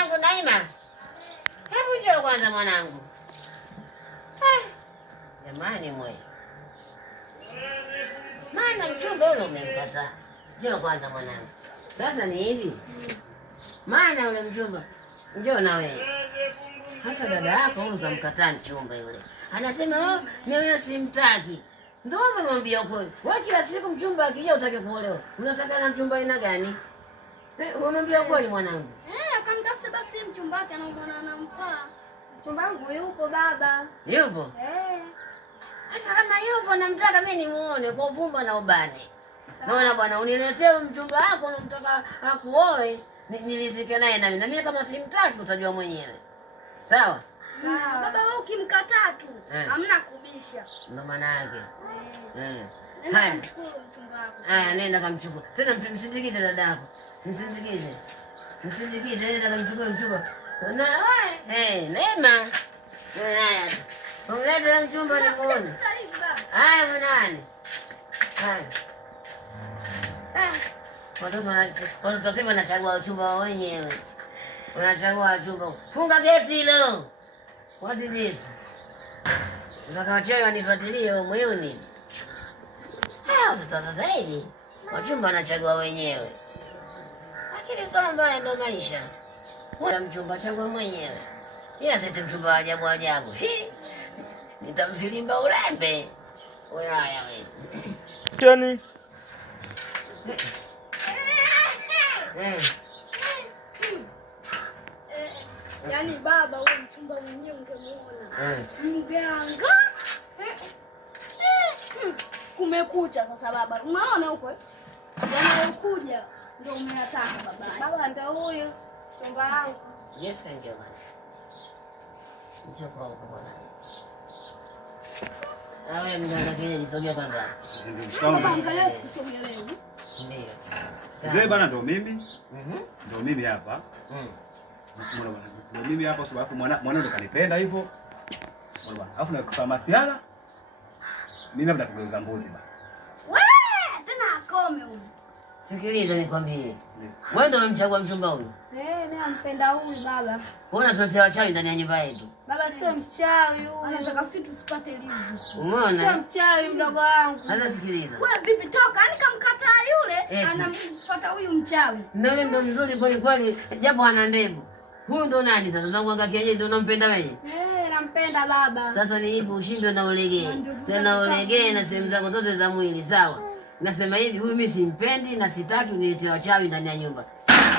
yangu Naima. Hebu njoo kwanza mwanangu. Jamani mwe. Maana mchumba ule umemkataa. Njoo kwanza mwanangu. Sasa ni hivi. Maana ule mchumba njoo na wewe. Hasa dada yako huyu kamkataa mchumba yule. Anasema mimi simtaki. Ndio umemwambia kweli. Wewe kila siku mchumba akija utake kuolewa. Unataka na mchumba aina gani? Unamwambia kweli mwanangu? Akamtafuta basi mchumba wake anaomwona anamfaa. Mchumba wangu yupo baba. Yupo? Sasa kama yupo namtaka mimi nimuone kwa uvumba na ubani. Naona bwana uniletee mchumba wako unamtaka akuoe nilizike naye na mimi kama simtaki utajua mwenyewe. Sawa? Sawa. Baba wewe ukimkataa tu hamna kubisha. Ndio maana yake. Haya. Mchumba wako. Nenda kamchukua. Tena msindikize dadako. Msindikize. Nenda kamchukua mchumba. Na wewe, Neema. Haya. Unaleta mchumba ni muone. Sasa hivi baba. Haya mwanani. Haya. Watoto tasema wanachagua uchumba wenyewe. Wanachagua uchumba. Funga geti hilo. What is this? Unataka wachawi wanifuatilie wewe mweuni. Watoto sasa hivi wachumba wanachagua wenyewe. Lakini sio mbaya, ndo maisha. Wewe mchumba chagua mwenyewe. Ila sisi mchumba ajabu. Nitamfilimba ulembe. Wewe haya wewe. Tani. Yaani baba wewe mchumba mwenyewe ungemuona. Mganga. Kumekucha sasa baba. Unaona huko? Yaani ukuja ndio umeyataka baba. Baba ndio huyu mchumba wangu. Yes, kanjoma. Njoo kwa huko bwana. Awe mganga kile jitokea kwanza. Baba angalia sikusogelea. Ndio. Mzee bana ndo mimi. Ndo mimi hapa. Ndo mimi hapa sababu mwana ndo kanipenda hivyo. Bwana. Alafu na kwa masiala. Mimi labda kugeuza mbuzi bana. Wewe tena akome huyu. Sikiliza nikwambie. Wewe ndio umemchagua mchumba huyu? Mimi nampenda huyu baba. Mbona tunatia wachawi ndani ya nyumba yetu? Baba sio mchawi huyu. Anataka sisi tusipate riziki. Umeona? Sio mchawi mdogo wangu. Sasa sikiliza. Wewe vipi toka? Yaani kamkataa yule anamfuata huyu mchawi. Ndio ndo mzuri kweli kweli japo ana ndevu. Huyu ndo nani sasa? Unamwanga kienyeji ndio unampenda wewe? Nampenda baba. Sasa ni hivi ushindwe na ulegee. Tena ulegee na sehemu zako zote za mwili, sawa? Nasema hivi huyu mimi simpendi na sitaki uniletea wachawi ndani ya nyumba.